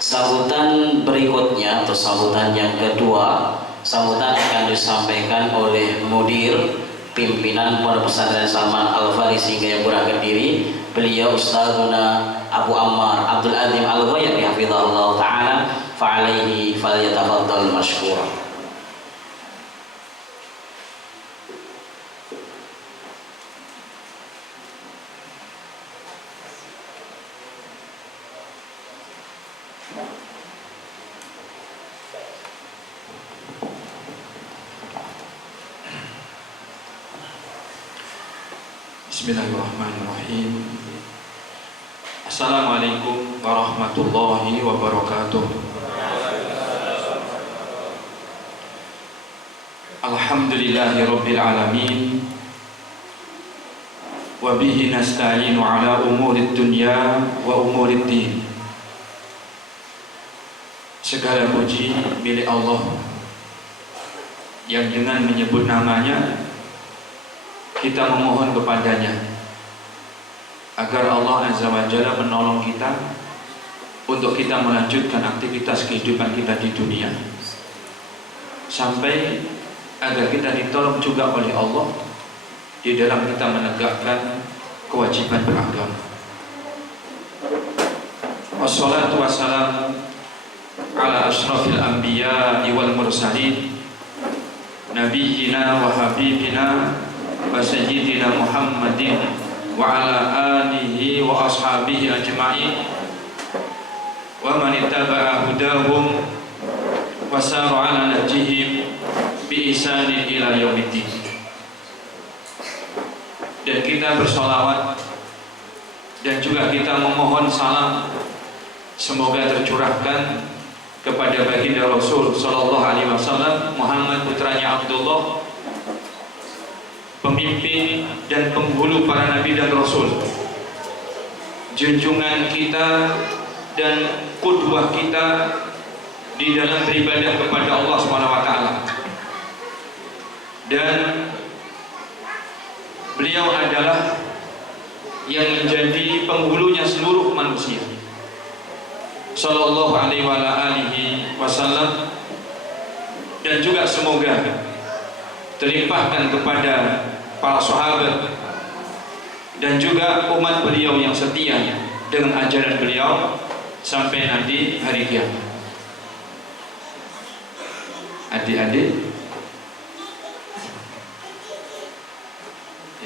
Sambutan berikutnya atau sambutan yang kedua, sambutan akan disampaikan oleh mudir pimpinan Pondok Pesantren Salman Al-Farisi Gayabura Kediri, beliau Ustazuna Abu Ammar Abdul Azim Al-Ghayati hafizahullah taala, fa alaihi falyatafaddal mashkura. Bismillahirrahmanirrahim. Assalamualaikum warahmatullahi wabarakatuh. Alhamdulillahi rabbil alamin. Wa bihi nasta'inu ala umurid dunya wa umurid din. Segala puji milik Allah yang dengan menyebut namanya kita memohon kepadanya agar Allah Azza wa Jalla menolong kita untuk kita melanjutkan aktivitas kehidupan kita di dunia, sampai agar kita ditolong juga oleh Allah di dalam kita menegakkan kewajiban beragama. Wassalatu wassalamu ala ashrafil anbiya wal mursalin, nabiyyina wa habibina wa sayyidina Muhammadin wa ala alihi wa ashabihi ajma'in wa man ittaba'a hudahum wa sara ala nahjihim bi ihsanin ila yaumiddin. Dan kita bersolawat dan juga kita memohon salam semoga tercurahkan kepada baginda Rasul sallallahu alaihi wasallam Muhammad putranya Abdullah, pemimpin dan penghulu para nabi dan rasul, junjungan kita dan qudwah kita di dalam beribadah kepada Allah SWT. Dan beliau adalah yang menjadi penghulunya seluruh manusia sallallahu alaihi wasallam. Dan juga semoga terlimpahkan kepada para sahabat dan juga umat beliau yang setia dengan ajaran beliau sampai nanti hari kiamat. Adik-adik,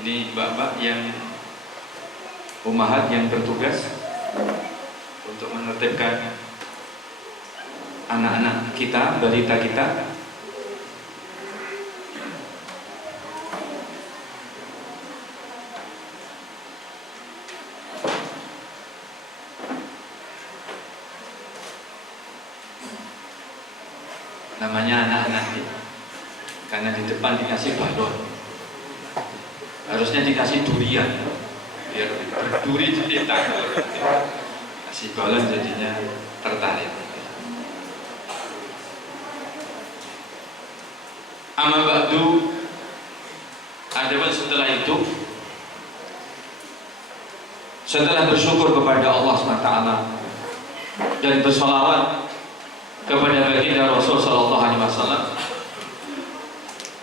ini bapak yang umahat yang bertugas untuk menertibkan anak-anak kita, balita kita. Namanya anak-anak, karena di depan dikasih balon, harusnya dikasih durian biar duri cetak, kasih balon jadinya tertarik. Amma ba'du, adapun setelah itu, setelah bersyukur kepada Allah SWT dan bersolawat kepada baginda Rasul sallallahu alaihi wasallam,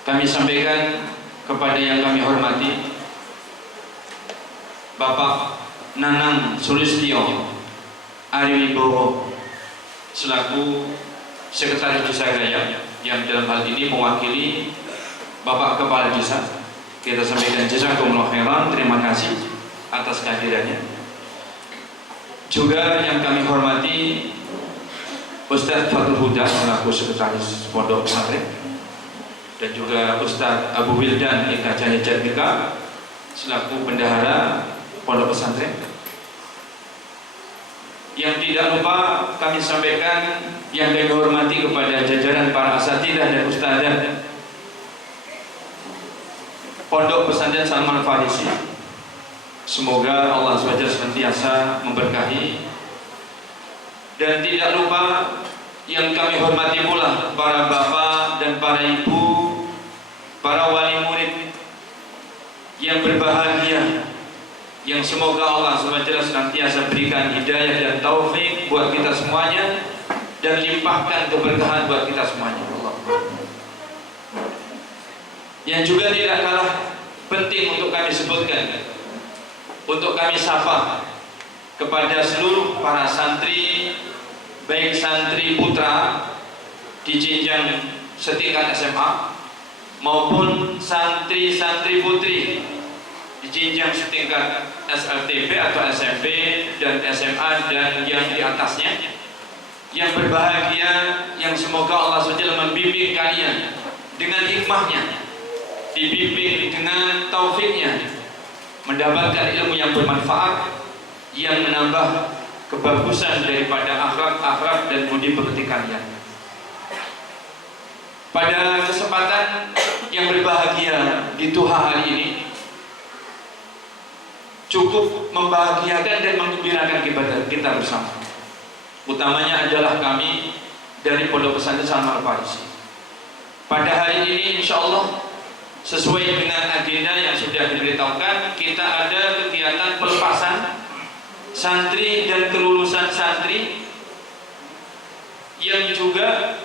kami sampaikan kepada yang kami hormati Bapak Nanang Sulistyo Ariwibowo selaku Sekretaris Desa Gaya, yang dalam hal ini mewakili Bapak Kepala Desa. Kita sampaikan jazakumullah khairan, terima kasih atas kehadirannya. Juga yang kami hormati Ustaz Fatul Huda selaku Sekretaris Pondok Pesantren, dan juga Ustaz Abu Wildan Eka Jaya Jadika selaku Bendahara Pondok Pesantren. Yang tidak lupa kami sampaikan yang kami hormati kepada jajaran para asatidzah dan ustadzah Pondok Pesantren Salman Farisi. Semoga Allah SWT senantiasa memberkahi. Dan tidak lupa yang kami hormati pula para bapak dan para ibu, para wali murid yang berbahagia yang semoga Allah SWT senantiasa berikan hidayah dan taufik buat kita semuanya dan limpahkan keberkahan buat kita semuanya. Allah. Yang juga tidak kalah penting untuk kami sebutkan, untuk kami sapa kepada seluruh para santri, baik santri putra di jenjang setingkat SMA maupun santri-santri putri di jenjang setingkat SLTP atau SMP dan SMA dan yang di atasnya, yang berbahagia, yang semoga Allah SWT membimbing kalian dengan hikmahnya, dibimbing dengan taufiknya, mendapatkan ilmu yang bermanfaat, yang menambah kebagusan daripada akhlak-akhlak dan budi pekerti kalian. Pada kesempatan yang berbahagia di Tuha hari ini, cukup membahagiakan dan menggembirakan kita bersama. Utamanya adalah kami dari Pondok Pesantren Salman Al-Farisi. Pada hari ini insya Allah sesuai dengan agenda yang sudah diberitahukan, kita ada kegiatan pelepasan santri dan kelulusan santri, yang juga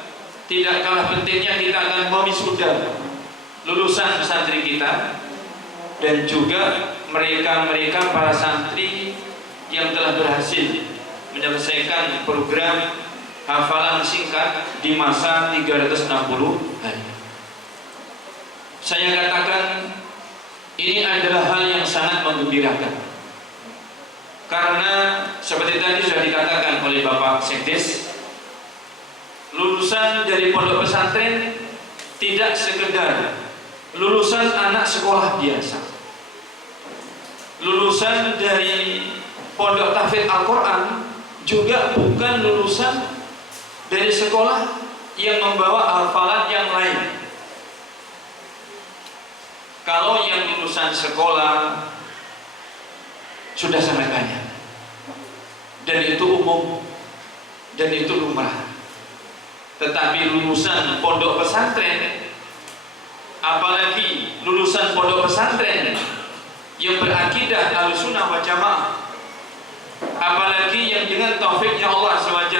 tidak kalah pentingnya kita akan mewisuda lulusan santri kita, dan juga mereka para santri yang telah berhasil menyelesaikan program hafalan singkat di masa 360 hari. Saya katakan ini adalah hal yang sangat menggembirakan, karena seperti tadi sudah dikatakan oleh Bapak Sekdes, lulusan dari pondok pesantren tidak sekedar lulusan anak sekolah biasa, lulusan dari pondok tahfidz Al-Quran juga bukan lulusan dari sekolah yang membawa hafalan yang lain. Kalau yang lulusan sekolah sudah sangat banyak, dan itu umum, dan itu lumrah. Tetapi lulusan pondok pesantren, apalagi lulusan pondok pesantren yang berakidah Ahlussunnah wal Jamaah, apalagi yang dengan taufiknya Allah SWT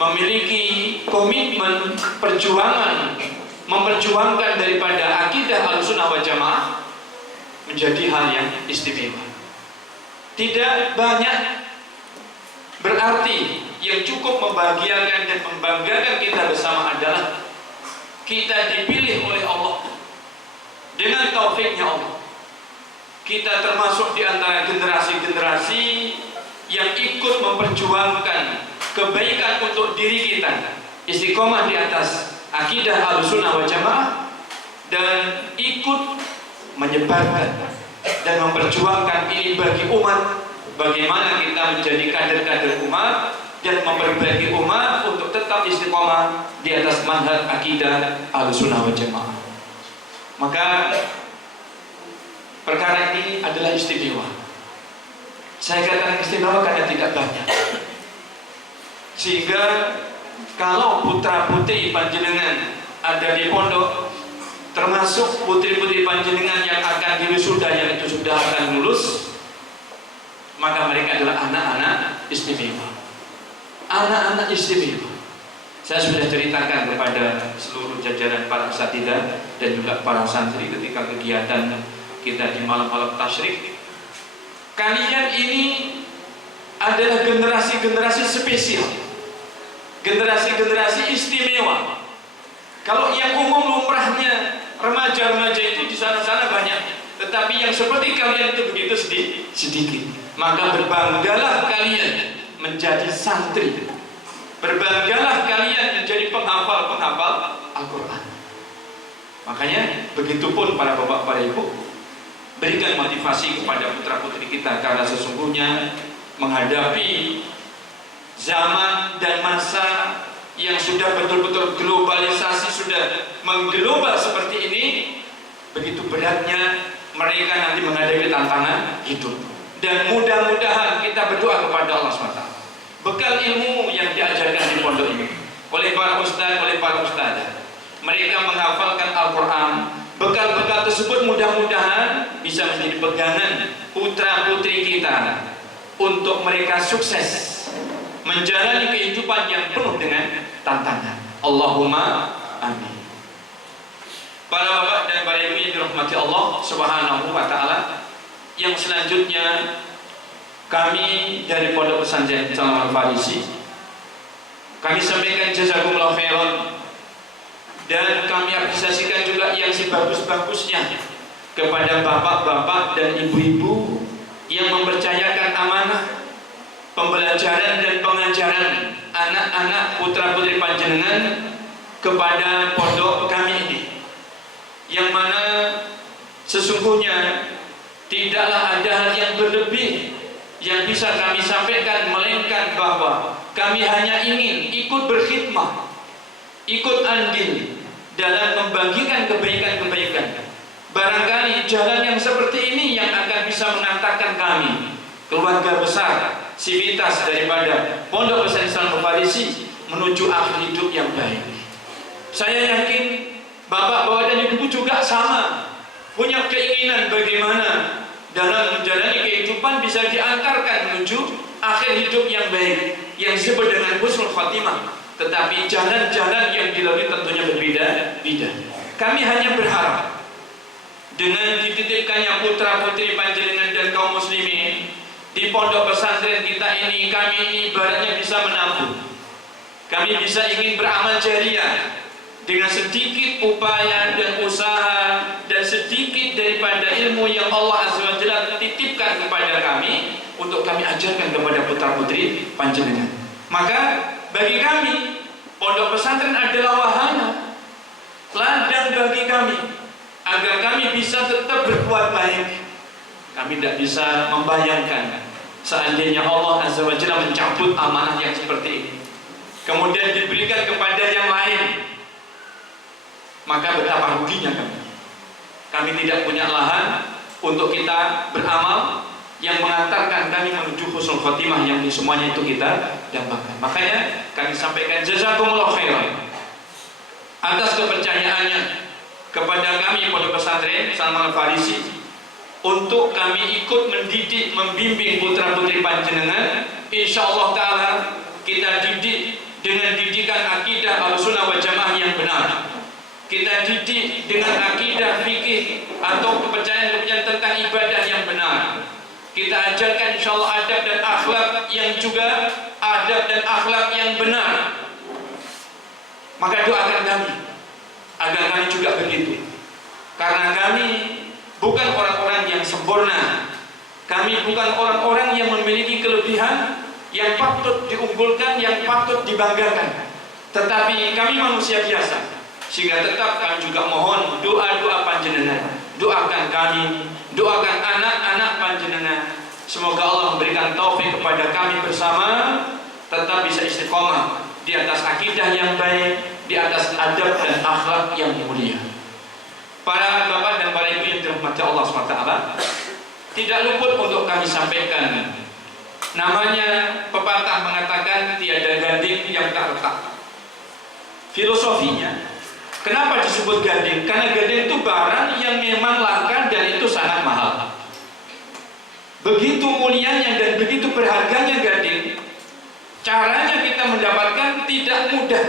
memiliki komitmen perjuangan, memperjuangkan daripada akidah Ahlussunnah wal Jamaah, menjadi hal yang istimewa. Tidak banyak berarti. Yang cukup membahagiakan dan membanggakan kita bersama adalah kita dipilih oleh Allah dengan taufiknya Allah. Kita termasuk di antara generasi-generasi yang ikut memperjuangkan kebaikan untuk diri kita, istiqomah di atas akidah Ahlussunnah wal Jamaah, dan ikut menyebarkan dan memperjuangkan ini bagi umat, bagaimana kita menjadi kader-kader umat dan memperbaiki umat untuk tetap istiqomah di atas manhaj akidah Ahlussunnah wal Jamaah. Maka perkara ini adalah istimewa. Saya katakan istimewa karena tidak banyak, sehingga kalau putra putri panjenengan ada di pondok, termasuk putri-putri panjenengan yang akan diwisuda, yang itu sudah akan lulus, maka mereka adalah anak-anak istimewa. Anak-anak istimewa. Saya sudah ceritakan kepada seluruh jajaran para asatidzah dan juga para santri ketika kegiatan kita di malam-malam tasyrik. Kalian ini adalah generasi-generasi spesial, generasi-generasi istimewa. Kalau yang umum lumrahnya remaja-remaja itu di sana-sana banyak, tetapi yang seperti kalian itu begitu sedikit. Maka berbanggalah kalian menjadi santri, berbanggalah kalian menjadi penghafal Al-Quran. Makanya begitupun para bapak, para ibu, berikan motivasi kepada putra putri kita, karena sesungguhnya menghadapi zaman dan masa yang sudah betul-betul globalisasi, sudah mengglobal seperti ini, begitu beratnya mereka nanti menghadapi tantangan hidup. Dan mudah-mudahan kita berdoa kepada Allah SWT, bekal ilmu yang diajarkan di pondok ini oleh para ustaz, oleh para ustazah, mereka menghafalkan Al-Quran, bekal-bekal tersebut mudah-mudahan bisa menjadi pegangan putra-putri kita untuk mereka sukses menjalani kehidupan yang penuh dengan tantangan. Allahumma amin. Para bapak dan para ibu yang dirahmati Allah Subhanahu wa taala, yang selanjutnya kami dari Pondok Pesantren Salman Al-Farisi, kami sampaikan jazakumullah khairan, dan kami apresiasikan juga yang sebagus-bagusnya kepada bapak-bapak dan ibu-ibu yang mempercayakan amanah pembelajaran dan pengajaran anak-anak putra-putri panjenengan kepada pondok kami ini, yang mana sesungguhnya tidaklah ada hal yang berlebih yang bisa kami sampaikan, melainkan bahwa kami hanya ingin ikut berkhidmah, ikut andil dalam membagikan kebaikan-kebaikan. Barangkali jalan yang seperti ini yang akan bisa mengantarkan kami, keluarga besar Sivitas daripada Pondok Pesantren Al-Farisi, menuju akhir hidup yang baik. Saya yakin bapak-bapak dan ibu juga sama, punya keinginan bagaimana dalam menjalani kehidupan bisa diantarkan menuju akhir hidup yang baik, yang disebut dengan husnul khatimah. Tetapi jalan-jalan yang dilalui tentunya berbeda-beda. Kami hanya berharap dengan dititipkannya putra-putri panjenengan dan kaum muslimin di pondok pesantren kita ini, kami ini ibaratnya bisa menabung. Kami bisa ingin beramal jariah dengan sedikit upaya dan usaha dan sedikit daripada ilmu yang Allah Azza wa Jalla titipkan kepada kami untuk kami ajarkan kepada putra-putri panjenengan. Maka bagi kami pondok pesantren adalah wahana, ladang bagi kami agar kami bisa tetap berbuat baik. Kami tidak bisa membayangkan seandainya Allah Azza wa Jalla mencabut amanah yang seperti ini, kemudian diberikan kepada yang lain, maka betapa ruginya kami. Kami tidak punya lahan untuk kita beramal yang mengantarkan kami menuju husnul khotimah yang semuanya itu kita dapatkan. Makanya kami sampaikan jazakumullah khairan atas kepercayaannya kepada kami Pondok Pesantren Salman Al-Farisi untuk kami ikut mendidik, membimbing putra-putri panjenengan. Insyaallah taala kita didik dengan didikan akidah Ahlussunnah wal Jamaah yang benar. Kita didik dengan akidah fikih atau kepercayaan tentang ibadah yang benar. Kita ajarkan insyaallah adab dan akhlak yang juga adab dan akhlak yang benar. Maka doakan kami agar kami juga begitu, karena kami bukan orang-orang yang sempurna. Kami bukan orang-orang yang memiliki kelebihan yang patut diunggulkan, yang patut dibanggakan. Tetapi kami manusia biasa, sehingga tetap kami juga mohon doa-doa panjenengan. Doakan kami, doakan anak-anak panjenengan. Semoga Allah memberikan taufik kepada kami bersama tetap bisa istiqomah di atas akidah yang baik, di atas adab dan akhlak yang mulia. Para bapak dan para ibu yang dirahmati Allah SWT, tidak luput untuk kami sampaikan. Namanya pepatah mengatakan tiada gading yang tak retak. Filosofinya, kenapa disebut gading? Karena gading itu barang yang memang langka dan itu sangat mahal. Begitu mulianya dan begitu berharganya gading, caranya kita mendapatkan tidak mudah,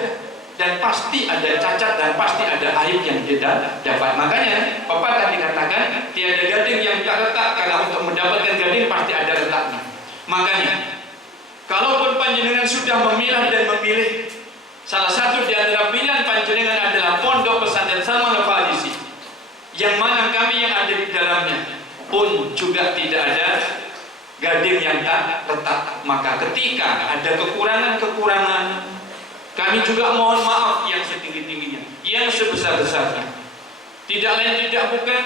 dan pasti ada cacat dan pasti ada aib yang kita dapat. Makanya pepatah dikatakan tiada gading yang tak retak, karena untuk mendapatkan gading pasti ada retaknya. Makanya kalaupun panjenengan sudah memilah dan memilih, salah satu di antara pilihan panjenengan adalah Pondok Pesantren Salman Al-Farisi, yang mana kami yang ada di dalamnya pun juga tidak ada gading yang tak retak. Maka ketika ada kekurangan-kekurangan, kami juga mohon maaf yang setinggi-tingginya, yang sebesar-besarnya. Tidak lain tidak bukan,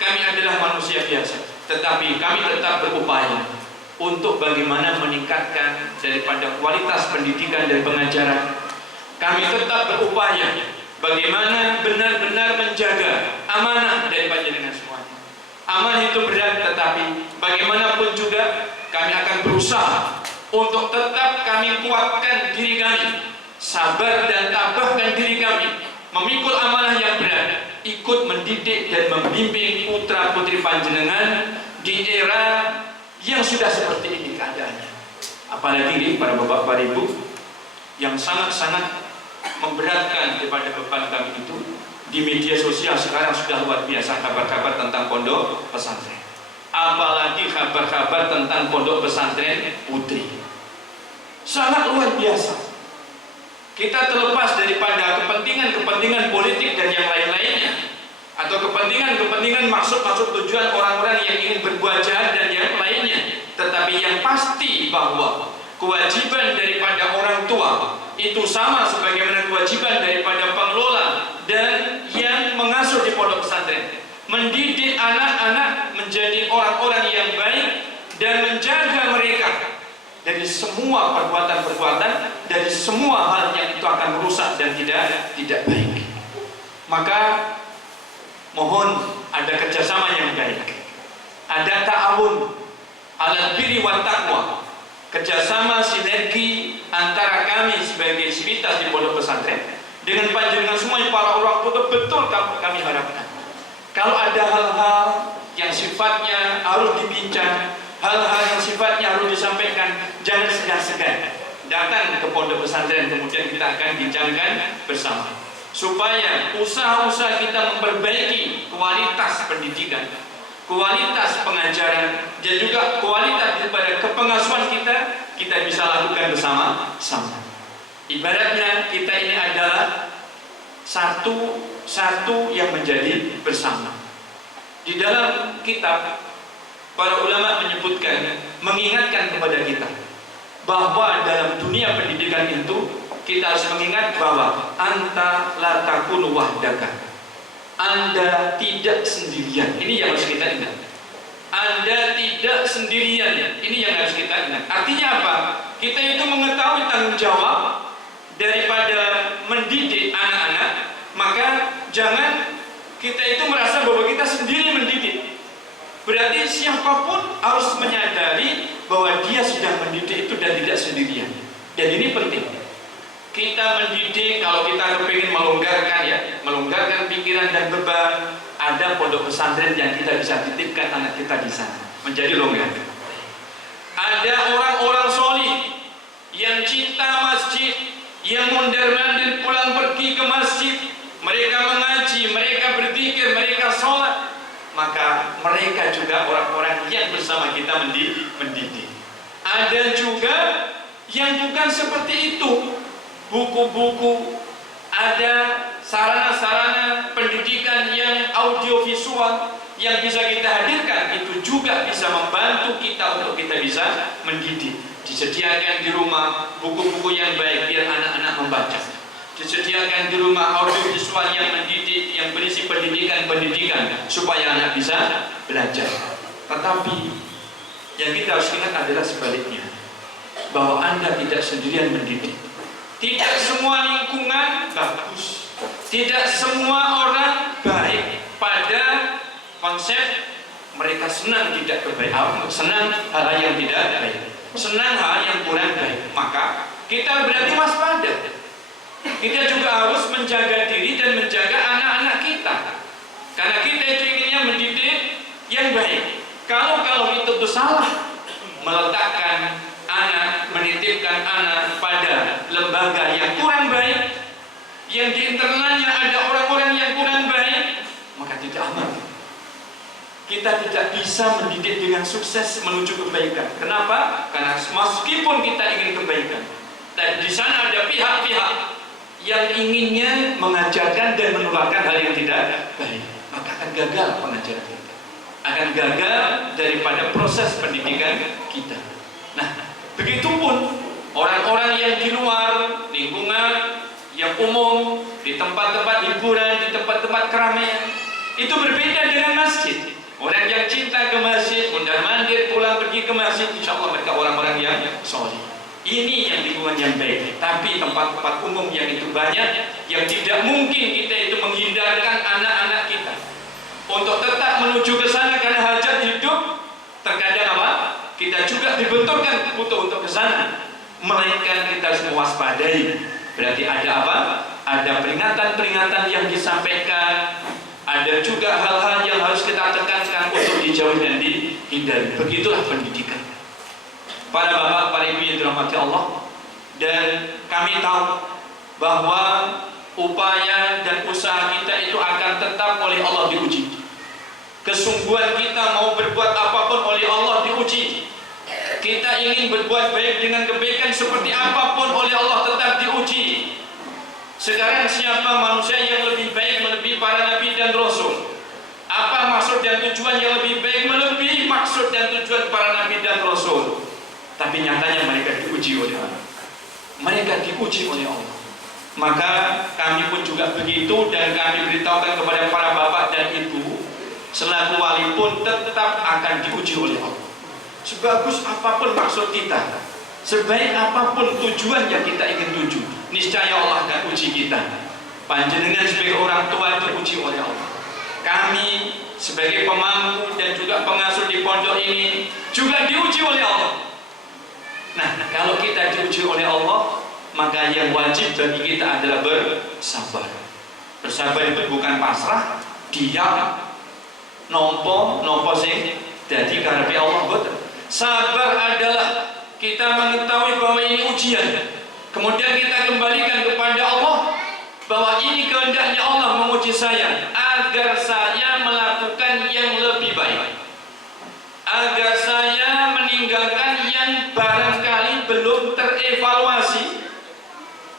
kami adalah manusia biasa, tetapi kami tetap berupaya untuk bagaimana meningkatkan daripada kualitas pendidikan dan pengajaran. Kami tetap berupaya bagaimana benar-benar menjaga amanah dari panjenengan semuanya. Amanah itu berat, tetapi bagaimanapun juga kami akan berusaha untuk tetap kami kuatkan diri kami, sabar dan tabahkan diri kami, memikul amanah yang berat, ikut mendidik dan membimbing putra putri panjenengan di era yang sudah seperti ini keadaannya. Apalagi nih para bapak para ibu yang sangat-sangat memberatkan kepada beban kami itu, di media sosial sekarang sudah luar biasa kabar-kabar tentang pondok pesantren, apalagi kabar-kabar tentang pondok pesantren putri, sangat luar biasa. Kita terlepas daripada kepentingan-kepentingan politik dan yang lain-lainnya, atau kepentingan-kepentingan maksud-maksud tujuan orang-orang yang ingin berbuat jahat dan yang lainnya, tetapi yang pasti bahwa kewajiban daripada orang tua itu sama sebagaimana kewajiban daripada pengelola dan yang mengasuh di pondok pesantren, mendidik anak-anak menjadi orang-orang yang baik dan menjaga mereka dari semua perbuatan-perbuatan, dari semua hal yang itu akan merusak dan tidak baik. Maka mohon ada kerjasama yang baik, ada ta'awun alal birri wat taqwa, kerjasama sinergi antara kami sebagai sivitas di pondok pesantren dengan panjenengan semua para orang tua. Betul kami harapkan kalau ada hal-hal yang sifatnya harus dibincang, hal-hal yang sifatnya harus disampaikan, jangan segan-segan datang ke pondok pesantren, kemudian kita akan bincangkan bersama supaya usaha-usaha kita memperbaiki kualitas pendidikan, kualitas pengajaran, dan juga kualitas daripada kepengasuhan kita bisa lakukan bersama-sama. Ibaratnya kita ini adalah satu yang menjadi bersama. Di dalam kitab para ulama menyebutkan, mengingatkan kepada kita bahwa dalam dunia pendidikan itu kita harus mengingat bahwa anta la takunu wahdaka, Anda tidak sendirian. Ini yang harus kita ingat. Anda tidak sendirian. Ini yang harus kita ingat. Artinya apa? Kita itu mengetahui tanggung jawab daripada mendidik anak-anak, maka jangan kita itu merasa bahwa kita sendiri mendidik. Berarti siapapun harus menyadari bahwa dia sedang mendidik itu dan tidak sendirian. Dan ini penting. Kita mendidik, kalau kita kepingin melonggarkan pikiran dan beban, ada pondok pesantren yang kita bisa titipkan anak kita di sana, menjadi longgar. Ada orang-orang solih yang cinta masjid, yang mondar-mandir pulang pergi ke masjid, mereka mengaji, mereka berzikir, mereka sholat, maka mereka juga orang-orang yang bersama kita mendidik. Ada juga yang bukan seperti itu, buku-buku, ada sarana-sarana pendidikan yang audiovisual yang bisa kita hadirkan, itu juga bisa membantu kita untuk kita bisa mendidik. Disediakan di rumah buku-buku yang baik biar anak-anak membaca. Disediakan di rumah audiovisual yang mendidik, yang berisi pendidikan supaya anak bisa belajar. Tetapi yang kita harus ingat adalah sebaliknya, bahwa Anda tidak sendirian mendidik. Tidak semua lingkungan bagus, tidak semua orang baik pada konsep mereka senang tidak berbaik, senang hal yang tidak baik, senang hal yang kurang baik. Maka kita berarti waspada. Kita juga harus menjaga diri dan menjaga anak-anak kita, karena kita itu inginnya mendidik yang baik. Kalau itu salah, meletakkan anak, menitipkan anak pada lembaga yang kurang baik, yang di internalnya ada orang-orang yang kurang baik, maka tidak aman. Kita tidak bisa mendidik dengan sukses menuju kebaikan. Kenapa? Karena meskipun kita ingin kebaikan, dan di sana ada pihak-pihak yang inginnya mengajarkan dan menularkan hal yang tidak baik, maka akan gagal pengajaran kita, akan gagal daripada proses pendidikan kita. Nah, begitupun orang-orang yang di luar lingkungan yang umum, di tempat-tempat hiburan, di tempat-tempat keramaian, itu berbeda dengan masjid. Orang yang cinta ke masjid, mondar-mandir pulang pergi ke masjid, insya Allah mereka orang-orang yang soleh. Ini yang lingkungan yang baik. Tapi tempat-tempat umum yang itu banyak, yang tidak mungkin kita itu menghindarkan anak-anak kita untuk tetap menuju ke sana karena hajat hidup. Terkadang apa? Kita juga dibenturkan butuh untuk ke sana. Melainkan kita harus mewaspadai. Berarti ada apa? Ada peringatan-peringatan yang disampaikan, Ada juga hal-hal yang harus kita tekankan untuk dijauhi dan dihindari. Begitulah pendidikan. Para bapak, para ibu yang dirahmati Allah, dan kami tahu bahwa upaya dan usaha kita itu akan tetap oleh Allah diuji. Kesungguhan kita mau berbuat apapun oleh Allah diuji. Kita ingin berbuat baik dengan kebaikan seperti apapun oleh Allah tetap diuji. Sekarang siapa manusia yang lebih baik melebihi para nabi dan rasul? Apa maksud dan tujuan yang lebih baik melebihi maksud dan tujuan para nabi dan rasul? Tapi nyatanya mereka diuji oleh Allah. Mereka diuji oleh Allah. Maka kami pun juga begitu, dan kami beritahukan kepada para bapak dan ibu, selaku wali pun tetap akan diuji oleh Allah. Sebagus apapun maksud kita, sebaik apapun tujuan yang kita ingin tuju, niscaya Allah akan uji kita. Panjenengan sebagai orang tua diuji oleh Allah. Kami sebagai pemangku dan juga pengasuh di pondok ini juga diuji oleh Allah. Nah, kalau kita diuji oleh Allah, maka yang wajib bagi kita adalah bersabar. Bersabar itu bukan pasrah, diam, nompo sing dadi karepe Allah, betul. Sabar adalah kita mengetahui bahwa ini ujian, kemudian kita kembalikan kepada Allah bahwa ini kehendaknya Allah menguji saya agar saya melakukan yang lebih baik, agar saya meninggalkan yang barangkali belum terevaluasi,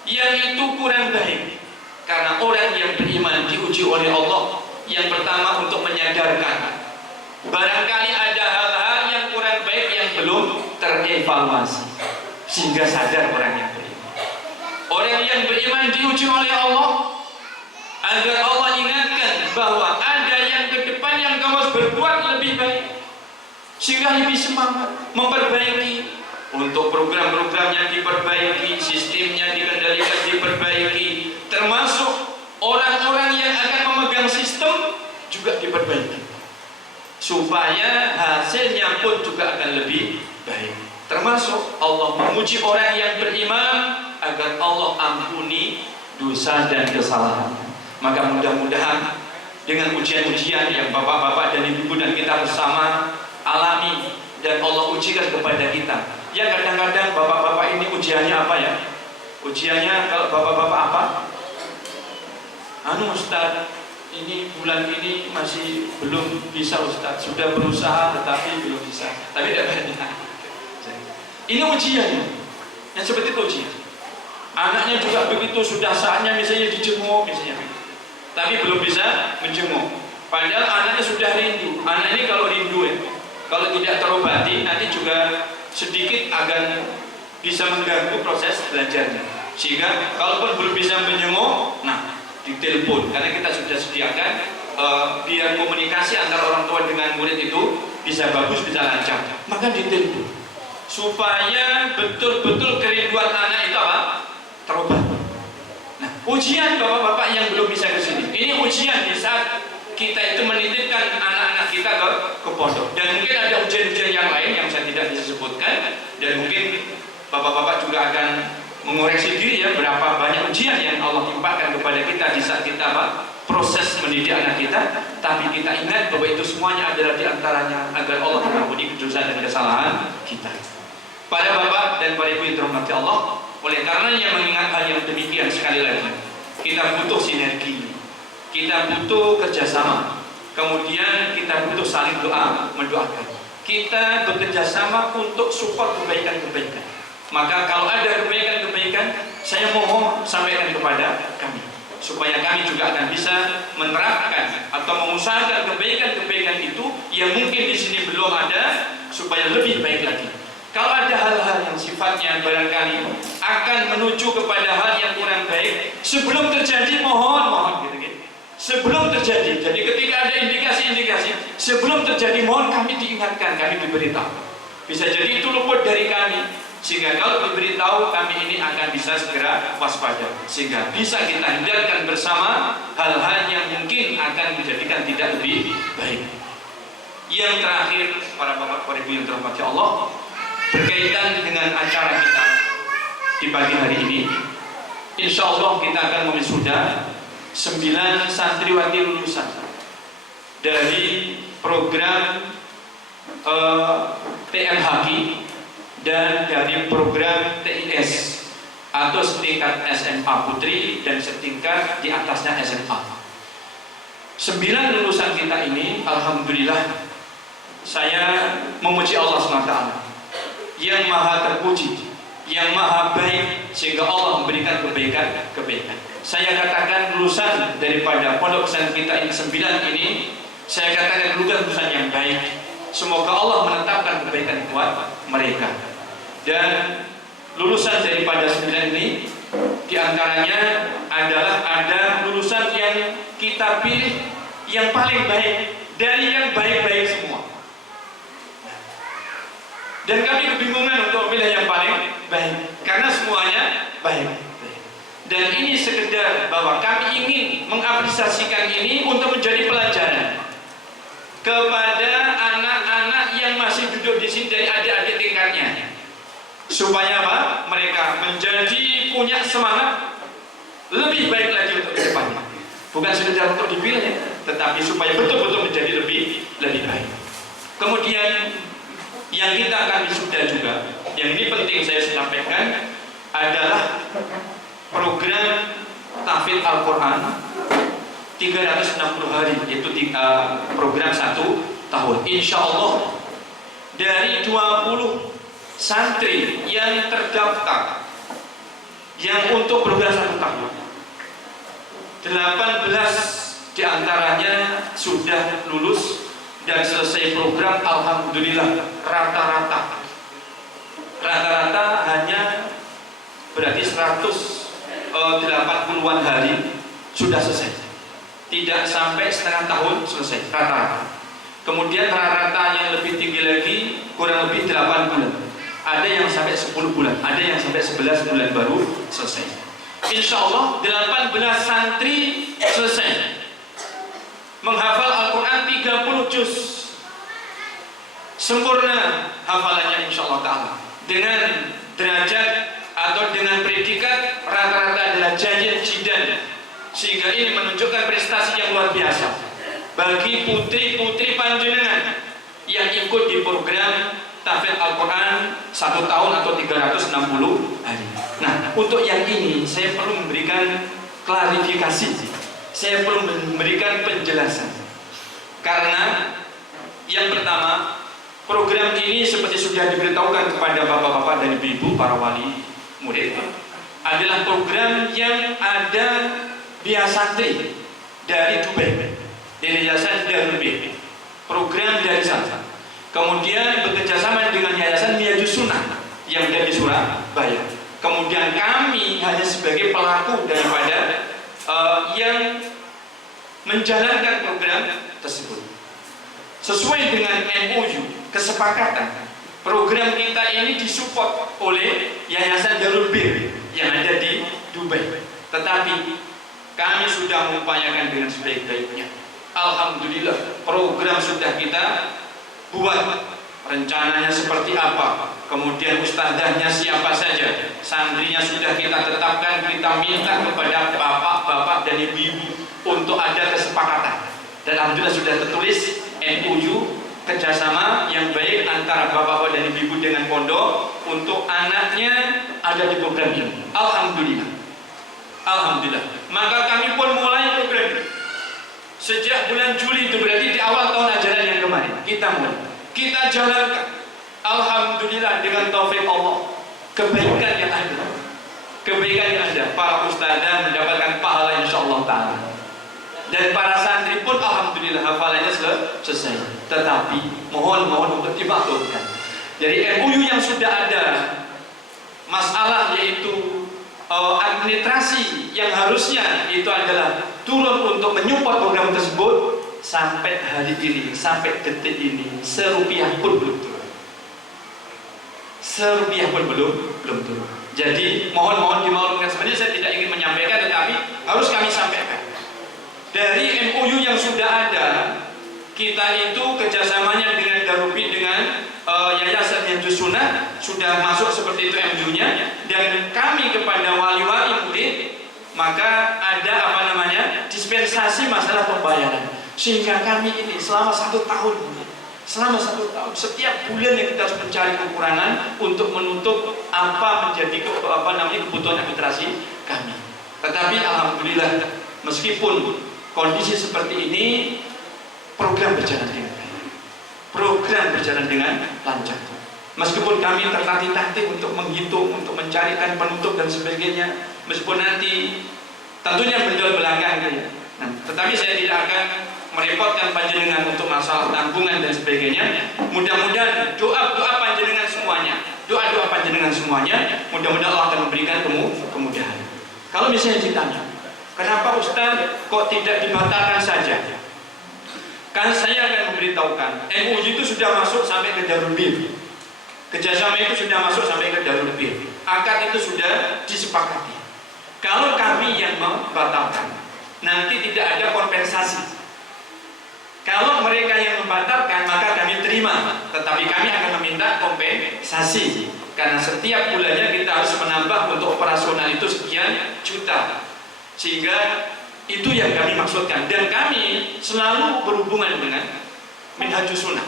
yang itu kurang baik. Karena orang yang beriman diuji oleh Allah, yang pertama untuk menyadarkan barangkali ada hal-hal yang kurang baik yang belum terevaluasi, sehingga sadar orang yang beriman. Orang yang beriman diuji oleh Allah agar Allah ingatkan bahwa ada yang ke depan yang kamu harus berbuat lebih baik, sehingga lebih semangat memperbaiki. Untuk program-programnya diperbaiki, sistemnya dikendalikan diperbaiki, termasuk orang-orang yang akan memegang sistem juga diperbaiki, supaya hasilnya pun juga akan lebih baik. Termasuk Allah menguji orang yang beriman agar Allah ampuni dosa dan kesalahan. Maka mudah-mudahan dengan ujian-ujian yang bapak-bapak dan ibu dan kita bersama alami dan Allah ujikan kepada kita. Ya, kadang-kadang bapak-bapak ini ujiannya apa ya? Ujiannya kalau bapak-bapak apa? Ustaz, ini bulan ini masih belum bisa Ustaz. Sudah berusaha tetapi belum bisa. Tapi tidak banyak. Ini ujiannya. Yang seperti itu ujian. Anaknya juga begitu, sudah saatnya misalnya dijenguk misalnya, tapi belum bisa menjenguk. Padahal anaknya sudah rindu. Anak ini kalau rindu ya, kalau tidak terobati nanti juga sedikit akan bisa mengganggu proses belajarnya. Sehingga kalaupun belum bisa menjenguk, nah ditelepon, karena kita sudah sediakan biar komunikasi antara orang tua dengan murid itu bisa bagus, bisa lancar. Maka ditelepon supaya betul-betul kerinduan anak itu apa? Terobati. Nah, ujian bapak-bapak yang belum bisa ke sini. Ini ujian di saat kita itu menitipkan anak-anak kita ke pondok. Dan mungkin ada ujian-ujian yang lain yang saya tidak bisa sebutkan, dan mungkin bapak-bapak juga akan mengoreksi diri ya, berapa banyak ujian yang Allah timpakan kepada kita di saat kita proses mendidik anak kita. Tapi kita ingat bahwa itu semuanya adalah diantaranya agar Allah mengampuni dosa dan kesalahan kita. Para bapak dan para ibu yang dirahmati Allah, oleh karenanya mengingat hal yang demikian, sekali lagi kita butuh sinergi, kita butuh kerjasama, kemudian kita butuh saling mendoakan. Kita bekerja sama untuk support kebaikan-kebaikan. Maka kalau ada kebaikan-kebaikan, saya mohon sampaikan kepada kami, supaya kami juga akan bisa menerapkan atau mengusahakan kebaikan-kebaikan itu yang mungkin di sini belum ada, supaya lebih baik lagi. Kalau ada hal-hal yang sifatnya barangkali akan menuju kepada hal yang kurang baik, sebelum terjadi mohon gitu. Sebelum terjadi, jadi ketika ada indikasi-indikasi, sebelum terjadi mohon kami diingatkan, kami diberitahu. Bisa jadi itu luput dari kami, sehingga kalau diberitahu kami ini akan bisa segera waspada, sehingga bisa kita hindarkan bersama hal-hal yang mungkin akan menjadikan tidak lebih baik. Yang terakhir, para bapak para ibu yang dirahmati Allah, berkaitan dengan acara kita di pagi hari ini, insya Allah kita akan mewisuda 9 santriwati lulusan dari program TMHQ dan dari program TIS atau setingkat SMA Putri dan setingkat di atasnya SMA. 9 lulusan kita ini, alhamdulillah, saya memuji Allah SWT yang maha terpuji, yang maha baik, sehingga Allah memberikan kebaikan. Saya katakan lulusan daripada pondok pesantren kita ini 9 ini, saya katakan lulusan yang baik. Semoga Allah menetapkan kebaikan buat mereka. Dan lulusan daripada 9 ini, diantaranya adalah ada lulusan yang kita pilih yang paling baik dari yang baik-baik semua. Dan kami kebingungan untuk memilih yang paling baik karena semuanya baik. Dan ini sekedar bahwa kami ingin mengapresiasikan ini untuk menjadi pelajaran kepada anak-anak yang masih duduk di sini dari adik-adik tingkatnya, supaya apa? Mereka menjadi punya semangat lebih baik lagi untuk ke depannya. Bukan sekedar untuk dipilih, tetapi supaya betul-betul menjadi lebih baik. Kemudian yang kita akan wisuda juga, yang ini penting saya sampaikan, adalah program tahfidz Al-Quran 360 hari, yaitu program 1 tahun. Insya Allah dari 20 santri yang terdaftar yang untuk program 1 tahun, 18 diantaranya sudah lulus dan selesai program, alhamdulillah. Rata-rata hanya berarti 180-an hari sudah selesai, tidak sampai setengah tahun selesai rata-rata. Kemudian rata-rata yang lebih tinggi lagi kurang lebih 8 bulan, ada yang sampai 10 bulan, ada yang sampai 11 bulan baru selesai. Insya Allah 18 santri selesai menghafal Al-Quran 30 juz, sempurna hafalannya insya Allah ta'ala, dengan derajat atau dengan predikat rata-rata adalah jayyid jiddan, sehingga ini menunjukkan prestasi yang luar biasa bagi putri-putri panjenengan yang ikut di program tahfidz Al-Quran 1 tahun atau 360 hari. Nah, untuk yang ini saya perlu memberikan klarifikasi, saya perlu memberikan penjelasan. Karena yang pertama, program ini seperti sudah diberitahukan kepada bapak-bapak dan ibu-ibu para wali murid, adalah program yang ada biaya santri dari Dubai, dari Yayasan Darul Bir, program dari sana. Kemudian bekerjasama dengan Yayasan Miyadus Sunnah yang ada di Surabaya. Kemudian kami hanya sebagai pelaku daripada yang menjalankan program tersebut sesuai dengan MOU kesepakatan. Program kita ini disupport oleh Yayasan Darul Bir yang ada di Dubai, tetapi kami sudah mengupayakan dengan sebaik-baiknya. Alhamdulillah, program sudah kita buat, rencananya seperti apa, kemudian ustadzahnya siapa saja, santrinya sudah kita tetapkan, kita minta kepada bapak-bapak dan ibu-ibu untuk ada kesepakatan. Dan alhamdulillah sudah tertulis MOU kerjasama yang baik antara bapak-bapak dan ibu-ibu dengan pondok untuk anaknya ada di program ini. Alhamdulillah. Alhamdulillah. Maka kami pun mulai program ini sejak bulan Juli, itu berarti di awal tahun ajaran yang kemarin kita mulai, kita jalankan. Alhamdulillah dengan taufik Allah, kebaikan yang ada, para ustadzah mendapatkan pahala insyaallah ta'ala, dan para santri pun alhamdulillah hafalannya selesai. Tetapi mohon untuk dimaklumkan, dari MOU yang sudah ada masalah, yaitu administrasi yang harusnya itu adalah turun untuk menyupport program tersebut, sampai hari ini, sampai detik ini, serupiah pun belum turun. Serupiah pun belum turun. Jadi mohon dimaklumkan, sebenarnya saya tidak ingin menyampaikan, tetapi harus kami sampaikan. Dari MOU yang sudah ada, kita itu kerjasamanya dengan Darul Bir, dengan Yayasan Miyadus Sunnah sudah masuk seperti itu MOU-nya, dan kami kepada wali-wali murid maka ada dispensasi masalah pembayaran. Sehingga kami ini selama 1 tahun ini, setiap bulan yang kita harus mencari kekurangan untuk menutup apa menjadi kebutuhan administrasi kami. Tetapi alhamdulillah, meskipun kondisi seperti ini, program berjalan dengan baik, program berjalan dengan lancar. Meskipun kami tertatih-tatih untuk menghitung, untuk mencarikan penutup dan sebagainya, meskipun nanti tentunya bendol belakang ya. Nah, tetapi saya tidak akan merepotkan panjenengan untuk masalah tanggungan dan sebagainya. Mudah-mudahan doa panjenengan semuanya, doa panjenengan semuanya, mudah-mudahan Allah akan memberikan kemudahan. Kalau misalnya ditanya, kenapa Ustaz kok tidak dibatalkan saja? Kan saya akan memberitahukan, MUI itu sudah masuk sampai ke Darul Bir, kerjasama itu sudah masuk sampai ke Darul Bir, akad itu sudah disepakati. Kalau kami yang membatalkan, nanti tidak ada kompensasi. Kalau mereka yang membatalkan, maka kami terima, tetapi kami akan meminta kompensasi, karena setiap bulannya kita harus menambah untuk operasional itu sekian juta, sehingga itu yang kami maksudkan. Dan kami selalu berhubungan dengan Minhajus Sunnah.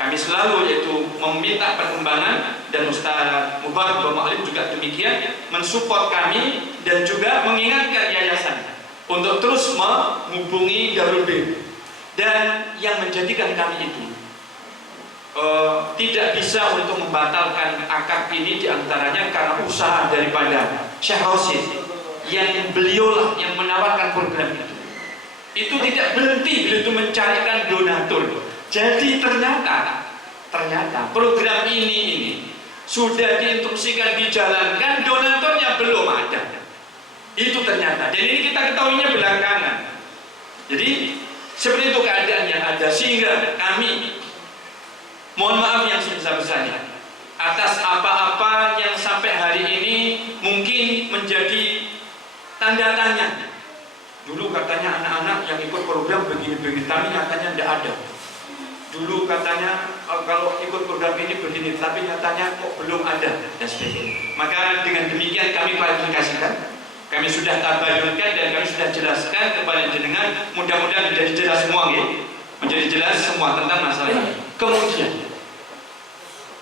Kami selalu yaitu meminta perkembangan, dan Ustaz Mubarak Bapak Alim juga demikian mensupport kami dan juga mengingatkan yayasan untuk terus menghubungi Darul Bir. Dan yang menjadikan kami itu tidak bisa untuk membatalkan akad ini diantaranya karena usaha daripada Syekh Rosid, yang beliaulah yang menawarkan program itu. Itu tidak berhenti beliau itu mencarikan donatur. Jadi ternyata program ini sudah diinstruksikan, dijalankan, donaturnya belum ada. Itu ternyata, dan ini kita ketahuinya belakangan. Jadi seperti itu keadaan yang ada, sehingga kami mohon maaf yang sebesar-besarnya atas apa-apa yang sampai hari ini mungkin menjadi tanda tanya. Dulu katanya anak-anak yang ikut program begini-begini, tapi nyatanya tidak ada. Dulu katanya kalau ikut program ini begini, tapi nyatanya kok belum ada, dan sebagainya. Maka dengan demikian kami klarifikasikan, kami sudah tabayunkan, dan kami sudah jelaskan kepada jenengan. Mudah-mudahan menjadi jelas semua, ya? Menjadi jelas semua tentang masalah ini. Kemudian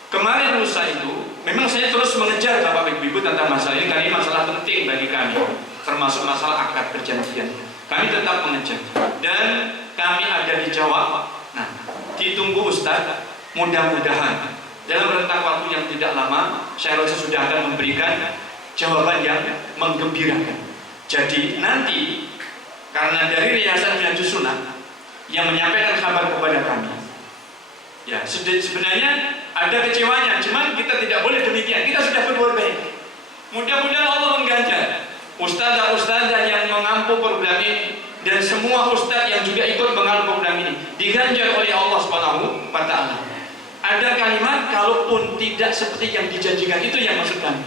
kemarin lusa itu memang saya terus mengejar Bapak Ibu tentang masalah ini, karena ini masalah penting bagi kami, termasuk masalah akad perjanjian. Kami tetap mengejar, dan kami ada dijawab. Nah, ditunggu Ustaz, mudah-mudahan dalam rentang waktu yang tidak lama saya rasa sudah akan memberikan jawaban yang menggembirakan. Jadi nanti, karena dari Yayasan Minhajus Sunnah yang menyampaikan kabar kepada kami, ya sebenarnya ada kecewanya, cuman kita tidak boleh demikian. Kita sudah berbuat baik. Mudah-mudahan Allah mengganjar ustazah yang mengampu program ini, dan semua ustaz yang juga ikut mengampu program ini diganjar oleh Allah Subhanahu wa Ta'ala. Ada kalimat, kalaupun tidak seperti yang dijanjikan, itu yang maksud kami.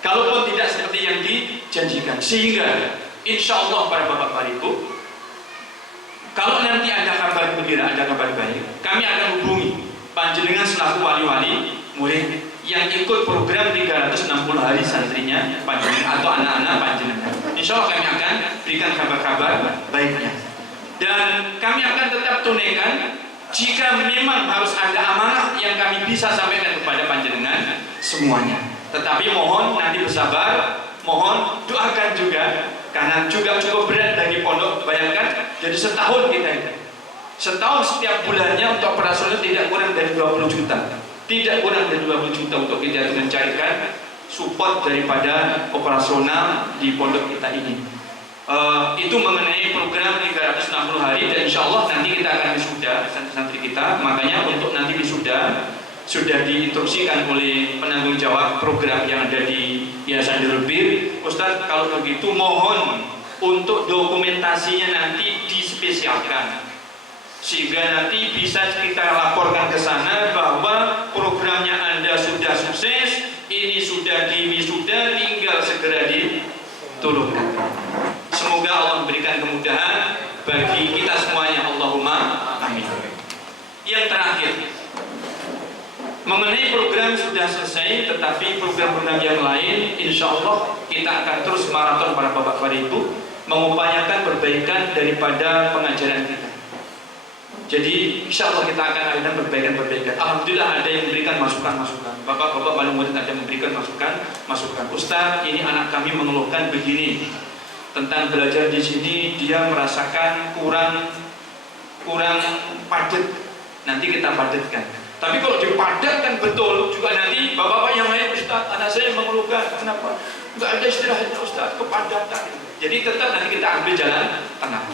Kalaupun tidak seperti yang dijanjikan, sehingga insya Allah para bapak ibu, kalau nanti ada kabar gembira, ada kabar baik, kami akan hubungi panjenengan selaku wali-wali murid yang ikut program 360 hari santrinya panjenengan atau anak-anak panjenengan. Insya Allah kami akan berikan kabar-kabar baiknya, dan kami akan tetap tunaikan jika memang harus ada amanah yang kami bisa sampaikan kepada panjenengan semuanya. Tetapi mohon nanti bersabar, mohon doakan juga, karena juga cukup berat bagi pondok. Bayangkan, jadi setahun kita ini, setahun setiap bulannya untuk operasional tidak kurang dari 20 juta, tidak kurang dari 20 juta untuk kita mencarikan support daripada operasional di pondok kita ini. Itu mengenai program 360 hari, dan insya Allah nanti kita akan wisuda santri-santri kita. Makanya untuk nanti wisuda sudah diinstruksikan oleh penanggung jawab program yang ada di Yayasan Darul Bir, Ustaz kalau begitu mohon untuk dokumentasinya nanti dispesialkan, sehingga nanti bisa kita laporkan ke sana bahwa programnya Anda sudah sukses, ini sudah diwisuda, tinggal segera diturunkan. Semoga Allah memberikan kemudahan bagi kita semuanya, Allahumma amin. Yang terakhir, mengenai program sudah selesai, tetapi program-program yang lain insya Allah kita akan terus maraton para bapak-bapak ibu, mengupayakan perbaikan daripada pengajaran kita. Jadi insya Allah kita akan ada perbaikan-perbaikan. Alhamdulillah ada yang memberikan masukan-masukan. Bapak-bapak paling murid ada memberikan masukan. Ustaz, ini anak kami mengeluhkan begini tentang belajar di sini, dia merasakan kurang padat. Nanti kita padatkan. Tapi kalau dipadatkan betul juga nanti bapak-bapak yang lain, Ustaz, anak saya mengeluhkan kenapa nggak ada istirahatnya Ustaz, kepadatan. Jadi tetap nanti kita ambil jalan tengah.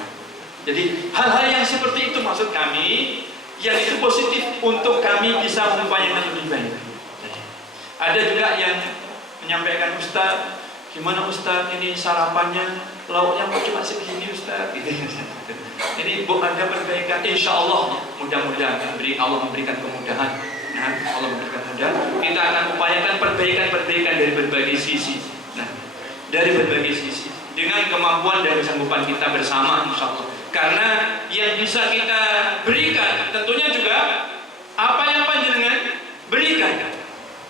Jadi hal-hal yang seperti itu maksud kami, yang itu positif untuk kami bisa mengupayakan lebih baik. Ada juga yang menyampaikan, Ustaz, gimana Ustaz ini sarapannya lauknya kok cuma segini Ustaz? Ini ada perbaikan, insya Allah mudah-mudahan Allah memberikan kemudahan. Nah, Allah memberikan kemudahan. Kita akan upayakan perbaikan dari berbagai sisi. Nah, dari berbagai sisi dengan kemampuan dan kesanggupan kita bersama, insya Allah. Karena yang bisa kita berikan tentunya juga apa yang panjenengan berikan,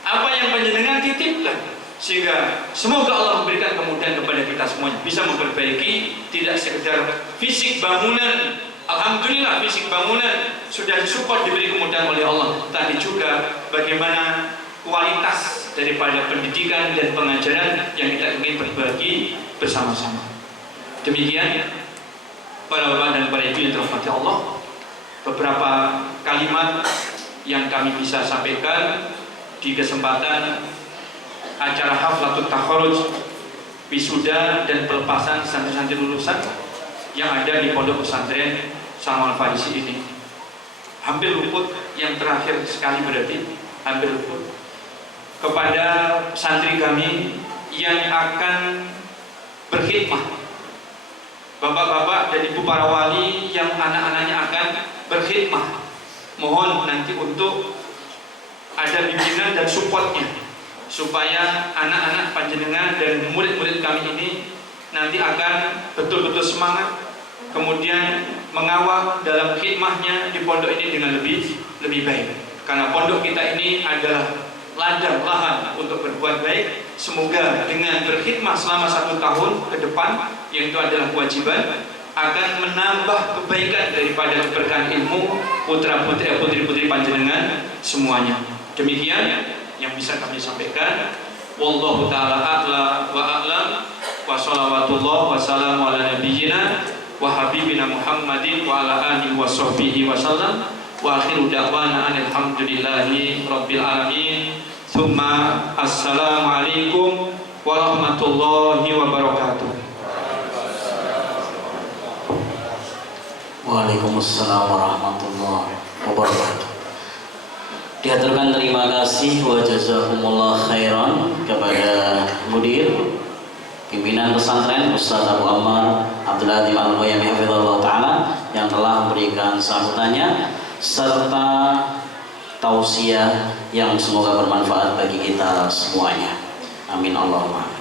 apa yang panjenengan titipkan, sehingga semoga Allah memberikan kemudahan kepada kita semuanya bisa memperbaiki tidak sekedar fisik bangunan. Alhamdulillah fisik bangunan sudah disupport, diberi kemudahan oleh Allah, tapi juga bagaimana kualitas daripada pendidikan dan pengajaran yang kita ingin berbagi bersama-sama. Demikian para bapak dan para ibu yang dirahmati Allah, beberapa kalimat yang kami bisa sampaikan di kesempatan acara haflatul takharuj, wisuda dan pelepasan santri-santri lulusan yang ada di Pondok Pesantren Salman Al Farisi ini. Hampir luput, yang terakhir sekali berarti hampir luput, kepada santri kami yang akan berkhidmah, bapak-bapak dan ibu para wali yang anak-anaknya akan berkhidmah, mohon nanti untuk ada bimbingan dan supportnya supaya anak-anak panjenengan dan murid-murid kami ini nanti akan betul-betul semangat, kemudian mengawal dalam khidmahnya di pondok ini dengan lebih baik. Karena pondok kita ini adalah ladang lahan untuk berbuat baik. Semoga dengan berkhidmah selama 1 tahun ke depan, yang itu adalah kewajiban, akan menambah kebaikan daripada keberkahan ilmu putri-putri panjenengan semuanya. Demikian yang bisa kami sampaikan. Wallahu ta'ala a'la wa a'lam, wa salawatullah wa salamu ala nabiyyina wa habibina Muhammadin wa ala alihi wa sahbihi wa sallam, wa akhiru da'wana alhamdulillahi rabbil alamin. Thumma assalamualaikum warahmatullahi wabarakatuh. Waalaikumsalam warahmatullahi wabarakatuh. Diaturkan terima kasih wa jazakumullah khairan kepada mudir pimpinan pesantren Ustaz Abu Ammar Abdul Latif Al-Qayami hafizahullah taala yang telah memberikan sambutannya serta tausiah yang semoga bermanfaat bagi kita semuanya. Amin Allahumma.